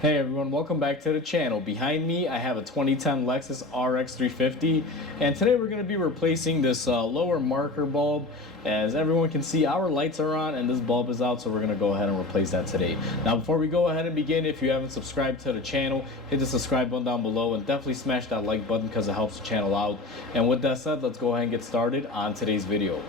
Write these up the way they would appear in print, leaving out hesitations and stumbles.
Hey everyone, welcome back to the channel. Behind me I have a 2010 Lexus RX350, and today we're going to be replacing this lower marker bulb. As everyone can see, our lights are on and this bulb is out, so we're going to go ahead and replace that today. Now before we go ahead and begin, if you haven't subscribed to the channel, hit the subscribe button down below and definitely smash that like button because it helps the channel out. And with that said, let's go ahead and get started on today's video.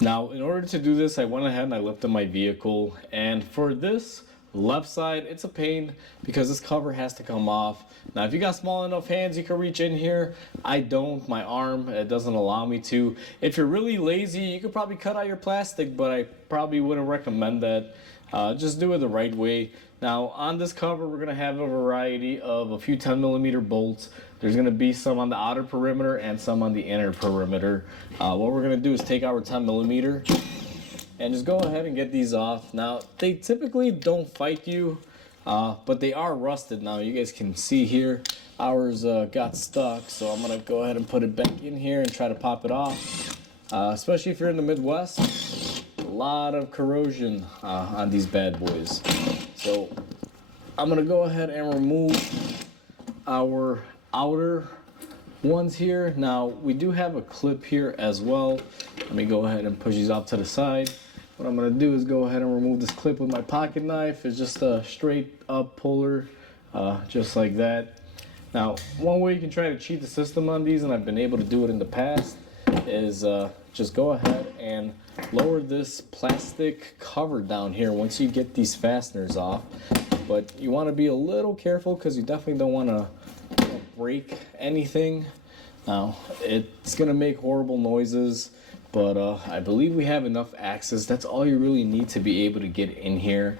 Now in order to do this, I went ahead and I lifted my vehicle, and for this left side it's a pain because this cover has to come off. Now if you got small enough hands you can reach in here. I don't. My arm, it doesn't allow me to. If you're really lazy, you could probably cut out your plastic, but I probably wouldn't recommend that. Just do it the right way. Now on this cover we're going to have a variety of a few 10mm bolts. There's going to be some on the outer perimeter and some on the inner perimeter. What we're going to do is take our 10mm and just go ahead and get these off. Now they typically don't fight you, but they are rusted. Now you guys can see here ours got stuck, so I'm gonna go ahead and put it back in here and try to pop it off. Especially if you're in the Midwest, a lot of corrosion on these bad boys. So I'm gonna go ahead and remove our outer ones here. Now we do have a clip here as well. Let me go ahead and push these off to the side. What I'm going to do is go ahead and remove this clip with my pocket knife. It's just a straight up puller, just like that. Now one way you can try to cheat the system on these, and I've been able to do it in the past, is just go ahead and lower this plastic cover down here once you get these fasteners off. But you want to be a little careful because you definitely don't want to break anything. Now it's going to make horrible noises, but I believe we have enough access. That's all you really need to be able to get in here.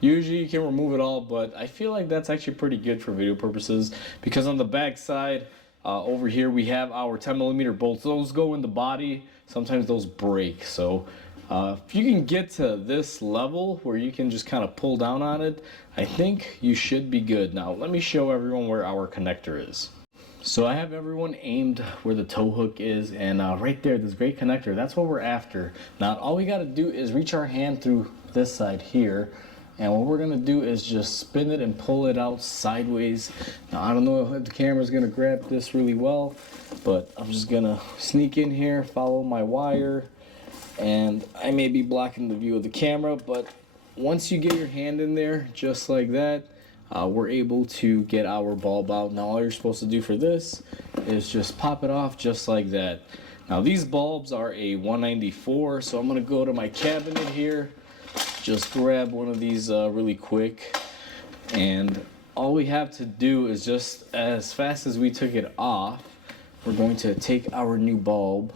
Usually you can remove it all, but I feel like that's actually pretty good for video purposes, because on the back side over here we have our 10mm bolts. Those go in the body. Sometimes those break. So if you can get to this level where you can just kind of pull down on it, I think you should be good. Now let me show everyone where our connector is. So I have everyone aimed where the tow hook is, and right there, this great connector, that's what we're after. Now all we got to do is reach our hand through this side here, and what we're going to do is just spin it and pull it out sideways. Now I don't know if the camera's going to grab this really well, but I'm just going to sneak in here, follow my wire, and I may be blocking the view of the camera, but once you get your hand in there just like that, we're able to get our bulb out. Now all you're supposed to do for this is just pop it off just like that. Now these bulbs are a 194, so I'm going to go to my cabinet here, just grab one of these really quick, and all we have to do is, just as fast as we took it off, we're going to take our new bulb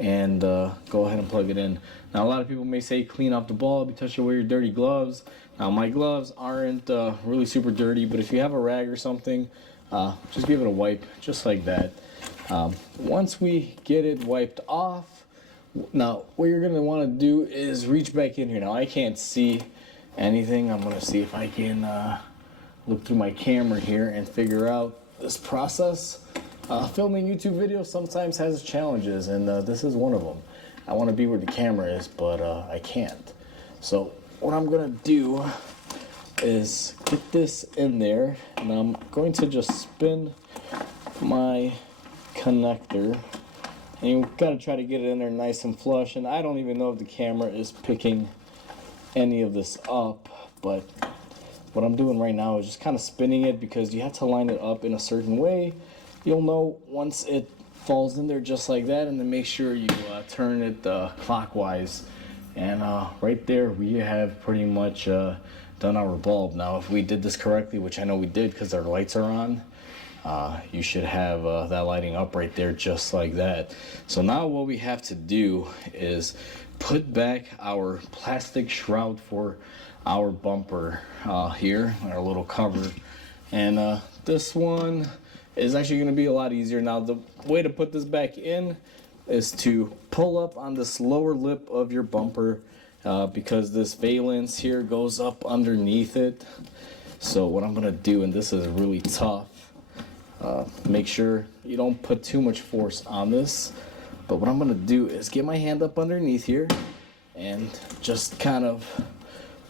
and go ahead and plug it in. Now a lot of people may say clean off the bulb, you touch it with your dirty gloves. Now my gloves aren't really super dirty, but if you have a rag or something, just give it a wipe just like that. Once we get it wiped off, now what you're going to want to do is reach back in here. Now I can't see anything. I'm going to see if I can look through my camera here and figure out this process. Filming YouTube videos sometimes has its challenges, and this is one of them. I want to be where the camera is, but I can't. So what I'm going to do is get this in there, and I'm going to just spin my connector, and you've got to try to get it in there nice and flush. And I don't even know if the camera is picking any of this up, but what I'm doing right now is just kind of spinning it, because you have to line it up in a certain way. You'll know once it falls in there just like that, and then make sure you turn it clockwise. And right there we have pretty much done our bulb. Now if we did this correctly, which I know we did because our lights are on, you should have that lighting up right there just like that. So now what we have to do is put back our plastic shroud for our bumper here, our little cover. And this one is actually going to be a lot easier. Now the way to put this back in is to pull up on this lower lip of your bumper, because this valance here goes up underneath it. So what I'm going to do, and this is really tough, make sure you don't put too much force on this, but what I'm going to do is get my hand up underneath here and just kind of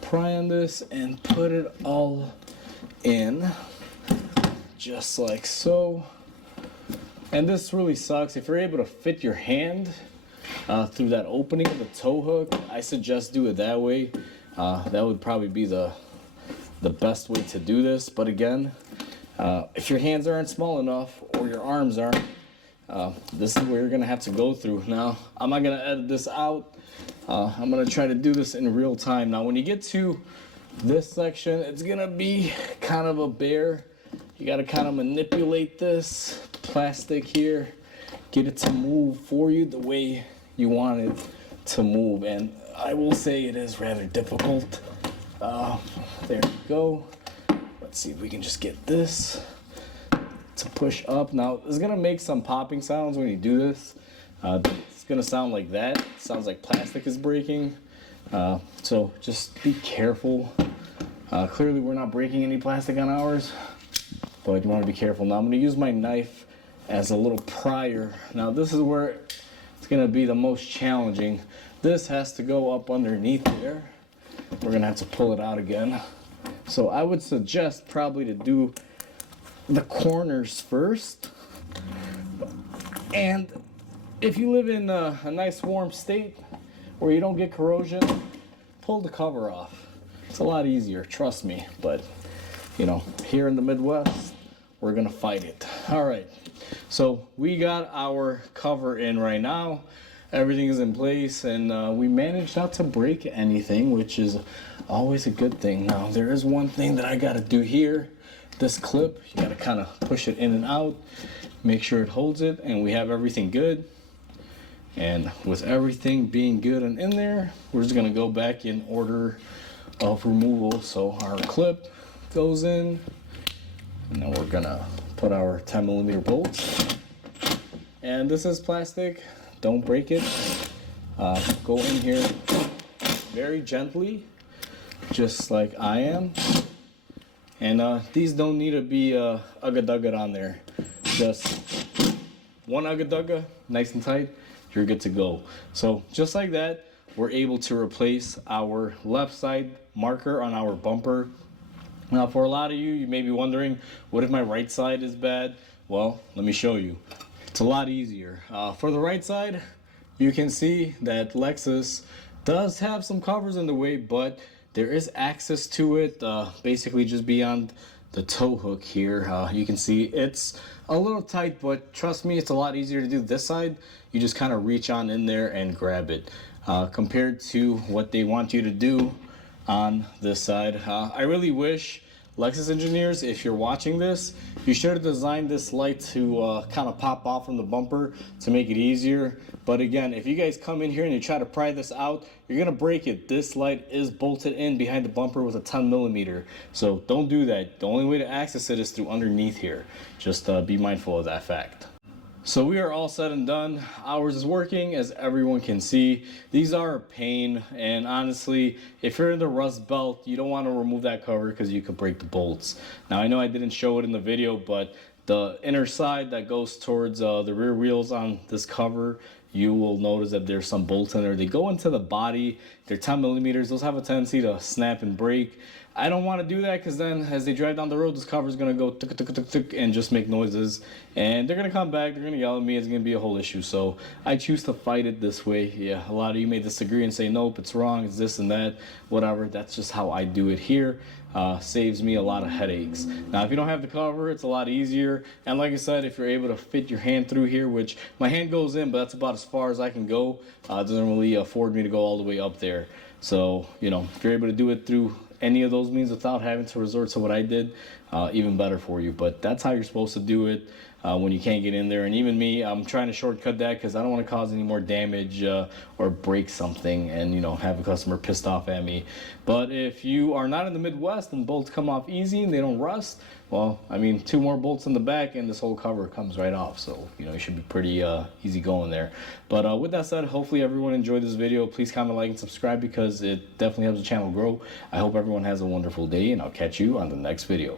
pry on this and put it all in, just like so. And this really sucks. If you're able to fit your hand through that opening of the tow hook, I suggest do it that way. That would probably be the best way to do this. But again, if your hands aren't small enough or your arms aren't, this is where you're gonna have to go through. Now, I'm not gonna edit this out. I'm gonna try to do this in real time. Now, when you get to this section, it's gonna be kind of a bear. You gotta kind of manipulate this plastic here, get it to move for you the way you want it to move. And I will say it is rather difficult. There you go. Let's see if we can just get this to push up. Now, it's gonna make some popping sounds when you do this. It's gonna sound like that. It sounds like plastic is breaking. So just be careful. Clearly we're not breaking any plastic on ours, but you wanna be careful. Now I'm gonna use my knife as a little prior. Now this is where it's gonna be the most challenging. This has to go up underneath there. We're gonna have to pull it out again. So I would suggest probably to do the corners first. And if you live in a nice warm state where you don't get corrosion, pull the cover off. It's a lot easier, trust me. But you know, here in the Midwest, we're gonna fight it. All right, so we got our cover in right now. Everything is in place, and we managed not to break anything, which is always a good thing. Now, there is one thing that I gotta do here. This clip, you gotta kind of push it in and out, make sure it holds it, and we have everything good. And with everything being good and in there, we're just gonna go back in order of removal. So our clip goes in, and then we're gonna put our 10mm bolts. And this is plastic, don't break it. Go in here very gently, just like I am. And these don't need to be ugga-dugga on there. Just one ugga-dugga, nice and tight, you're good to go. So just like that, we're able to replace our left side marker on our bumper. Now for a lot of you, you may be wondering, what if my right side is bad? Well, let me show you. It's a lot easier. For the right side, you can see that Lexus does have some covers in the way, but there is access to it, basically just beyond the tow hook here. You can see it's a little tight, but trust me, it's a lot easier to do this side. You just kind of reach on in there and grab it, compared to what they want you to do on this side. I really wish, Lexus engineers, if you're watching this, you should have designed this light to kind of pop off from the bumper to make it easier. But again, if you guys come in here and you try to pry this out, you're gonna break it. This light is bolted in behind the bumper with a 10mm. So don't do that. The only way to access it is through underneath here. Just be mindful of that fact. So we are all said and done. Ours is working, as everyone can see. These are a pain, and honestly, if you're in the rust belt, you don't want to remove that cover because you could break the bolts. Now I know I didn't show it in the video, but the inner side that goes towards the rear wheels on this cover, you will notice that there's some bolts in there. They go into the body, they're 10mm. Those have a tendency to snap and break. I don't want to do that because then as they drive down the road, this cover is going to go tuk tuk tuk tuk and just make noises, and they're going to come back, they're going to yell at me, it's going to be a whole issue. So I choose to fight it this way. Yeah, a lot of you may disagree and say nope, it's wrong, it's this and that, whatever. That's just how I do it here. Saves me a lot of headaches. Now if you don't have the cover, it's a lot easier, and like I said, if you're able to fit your hand through here, which my hand goes in, but that's about as far as I can go. It doesn't really afford me to go all the way up there. So you know, if you're able to do it through any of those means without having to resort to what I did, even better for you. But that's how you're supposed to do it when you can't get in there. And even me, I'm trying to shortcut that because I don't want to cause any more damage or break something and, you know, have a customer pissed off at me. But if you are not in the Midwest and bolts come off easy and they don't rust, well, I mean, 2 more bolts in the back and this whole cover comes right off. So, you know, you should be pretty easy going there. But with that said, hopefully everyone enjoyed this video. Please comment, like, and subscribe because it definitely helps the channel grow. I hope everyone has a wonderful day, and I'll catch you on the next video.